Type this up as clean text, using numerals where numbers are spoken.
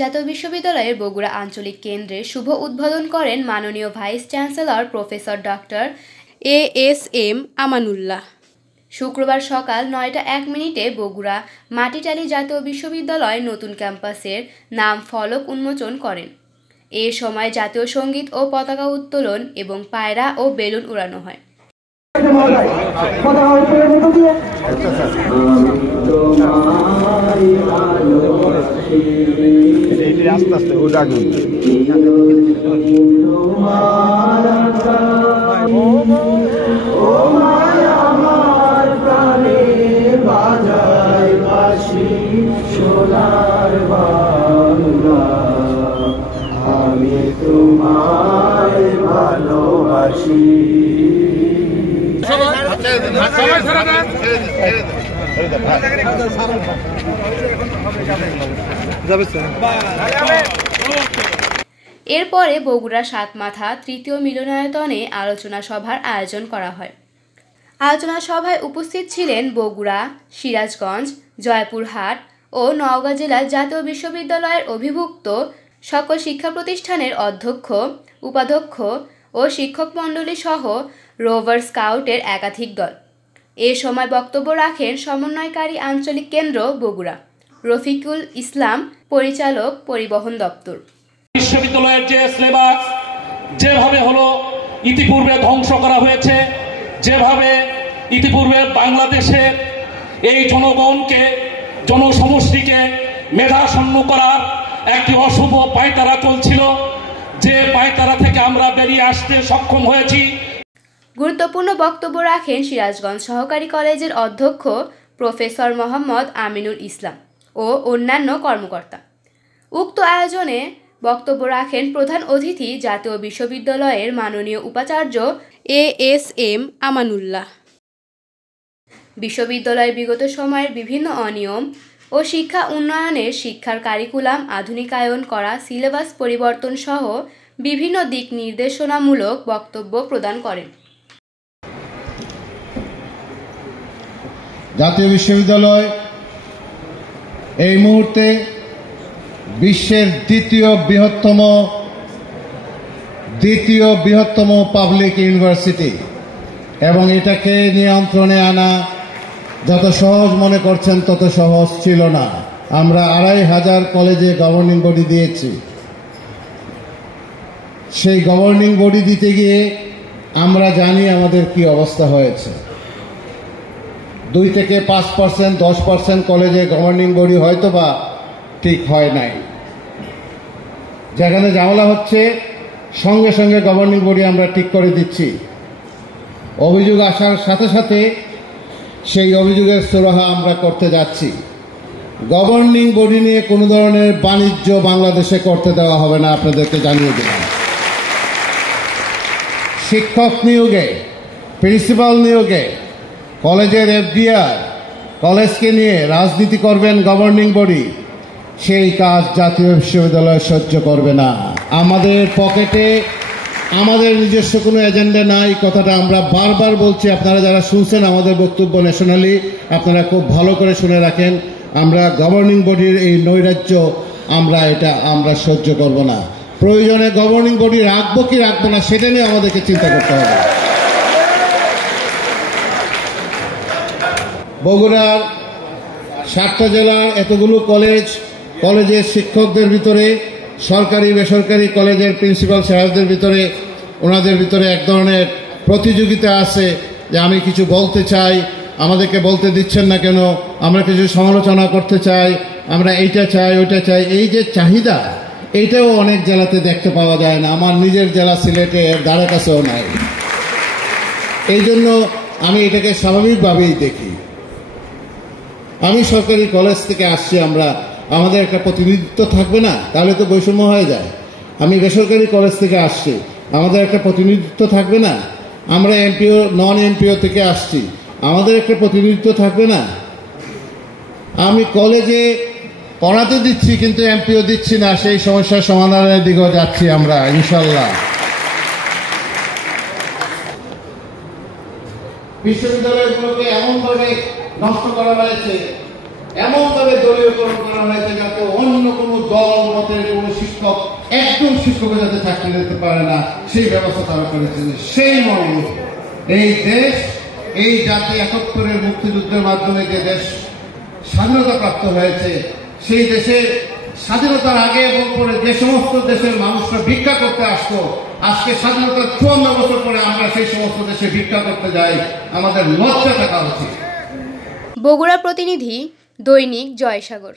জাতীয় বিশ্ববিদ্যালয়ের বগুড়া আঞ্চলিক কেন্দ্রের শুভ উদ্বোধন করেন মাননীয় vice chancellor professor doctor ASM Amanullah. শুক্রবার সকাল ৯টা ১ মিনিটে বগুড়া মাটিটালি জাতীয় বিশ্ববিদ্যালয় নতুন ক্যাম্পাসের নাম ফলক উন্মোচন করেন। এ সময় জাতীয় সঙ্গীত ও পতাকা উত্তোলন এবং পায়রা ও বেলুন উড়ানো হয়। আস্তে আস্তে ও ডাকুন আমি তোমায় ভালোবাসি। এরপরে বগুড়া সাতমাথা তৃতীয় মিলনায়তনে আলোচনা সভার আয়োজন করা হয়। আলোচনা সভায় উপস্থিত ছিলেন বগুড়া, সিরাজগঞ্জ, জয়পুরহাট ও নওগাঁ জেলার জাতীয় বিশ্ববিদ্যালয়ের অধিভুক্ত সকল শিক্ষা প্রতিষ্ঠানের অধ্যক্ষ, উপাধ্যক্ষ ও শিক্ষক মণ্ডলী সহ রোভার স্কাউটের একাধিক দল। এ সময় বক্তব্য রাখেন সমন্বয়কারী আঞ্চলিক কেন্দ্র বগুড়া রফিকুল ইসলাম, পরিচালক পরিবহন দপ্তর। বিশ্ববিদ্যালয়ের যে সিলেবাস যেভাবে হলো ইতিপূর্বে ধ্বংস করা হয়েছে, যেভাবে ইতিপূর্বে বাংলাদেশের এই জনগণকে, জনসমষ্টিকে মেধাশূন্য করার একটি অশুভ পায়তারা চলছিল, যে পায়তারা থেকে আমরা বেরিয়ে আসতে সক্ষম হয়েছি। গুরুত্বপূর্ণ বক্তব্য রাখেন সিরাজগঞ্জ সহকারী কলেজের অধ্যক্ষ প্রফেসর মোহাম্মদ আমিনুল ইসলাম ও অন্যান্য কর্মকর্তা। উক্ত আয়োজনে বক্তব্য রাখেন প্রধান অতিথি জাতীয় বিশ্ববিদ্যালয়ের মাননীয় উপাচার্য ASM আমানুল্লাহ। বিশ্ববিদ্যালয়ের বিগত সময়ের বিভিন্ন অনিয়ম ও শিক্ষা উন্নয়নের শিক্ষার কারিকুলাম আধুনিকায়ন করা, সিলেবাস পরিবর্তন সহ বিভিন্ন দিক নির্দেশনামূলক বক্তব্য প্রদান করেন। জাতীয় বিশ্ববিদ্যালয় এই মুহূর্তে বিশ্বের দ্বিতীয় বৃহত্তম পাবলিক ইউনিভার্সিটি, এবং এটাকে নিয়ন্ত্রণে আনা যত সহজ মনে করছেন তত সহজ ছিল না। আমরা ২৫০০ কলেজে গভর্নিং বডি দিয়েছি। সেই গভর্নিং বডি দিতে গিয়ে আমরা জানি আমাদের কি অবস্থা হয়েছে। ২ থেকে ৫%, ১০% কলেজে গভর্নিং বডি হয়তো বা ঠিক হয় নাই। যেখানে ঝামেলা হচ্ছে সঙ্গে সঙ্গে গভর্নিং বডি আমরা ঠিক করে দিচ্ছি। অভিযোগ আসার সাথে সাথে সেই অভিযোগের সুরাহা আমরা করতে যাচ্ছি। গভর্নিং বডি নিয়ে কোনো ধরনের বাণিজ্য বাংলাদেশে করতে দেওয়া হবে না, আপনাদেরকে জানিয়ে দিলাম। শিক্ষক নিয়োগে, প্রিন্সিপাল নিয়োগে, কলেজের FDR, কলেজকে নিয়ে রাজনীতি করবেন গভর্নিং বডি, সেই কাজ জাতীয় বিশ্ববিদ্যালয় সহ্য করবে না। আমাদের পকেটে আমাদের নিজস্ব কোনো এজেন্ডা নাই, কথাটা আমরা বারবার বলছি। আপনারা যারা শুনছেন আমাদের বক্তব্য ন্যাশনালি, আপনারা খুব ভালো করে শুনে রাখেন। আমরা গভর্নিং বডির এই নৈরাজ্য আমরা সহ্য করব না। প্রয়োজনে গভর্নিং বডি রাখবো কি রাখবো না সেটা নিয়ে আমাদেরকে চিন্তা করতে হবে। বগুড়ার 7টা জেলার এতগুলো কলেজের শিক্ষকদের ভিতরে, সরকারি বেসরকারি কলেজের প্রিন্সিপাল সাহেবদের ভিতরে, ওনাদের ভিতরে এক ধরনের প্রতিযোগিতা আছে যে আমি কিছু বলতে চাই, আমাদেরকে বলতে দিচ্ছেন না কেন, আমরা কিছু সমালোচনা করতে চাই, আমরা এইটা চাই ওইটা চাই। এই যে চাহিদা, এইটাও অনেক জেলাতে দেখতে পাওয়া যায় না। আমার নিজের জেলা সিলেটে এর ধারে কাছেও নাই। এই জন্য আমি এটাকে স্বাভাবিকভাবেই দেখি। আমি সরকারি কলেজ থেকে আসছি, আমাদের একটা প্রতিনিধিত্ব থাকবে না, তাহলে তো বৈষম্য হয়ে যায়। আমি বেসরকারি কলেজ থেকে আসছি, আমাদের একটা প্রতিনিধিত্ব থাকবে না। আমরা এমপিও নন এমপিও থেকে আসছি, আমাদের একটা প্রতিনিধিত্ব থাকবে না। আমি কলেজে পড়াতে দিচ্ছি কিন্তু এমপিও দিচ্ছি না, সেই সমস্যার সমাধানের দিকেও যাচ্ছি আমরা ইনশাল্লাহ। বিশ্ববিদ্যালয়গুলোকে এমনভাবে নষ্ট করা হয়েছে, এমনভাবে দলীয়করণ করা হয়েছে যাতে অন্য কোনো দল মতে একজন শিক্ষকের যাতে চাকরি দিতে পারে না সেই ব্যবস্থা তারা করেছেন। সেই মর্মে এই দেশ, এই জাতি ৭১-এর মুক্তিযুদ্ধের মাধ্যমে যে দেশ স্বাধীনতা প্রাপ্ত হয়েছে, সেই দেশে স্বাধীনতার আগে এবং পরে যে সমস্ত দেশের মানুষরা ভিক্ষা করতে আসতো, আজকে স্বাধীনতার ৫৪ বছর পরে আমরা সেই সমস্ত দেশে ভিক্ষা করতে যাই, আমাদের লজ্জা থাকা উচিত। বগুড়া প্রতিনিধি, দৈনিক জয়সাগর।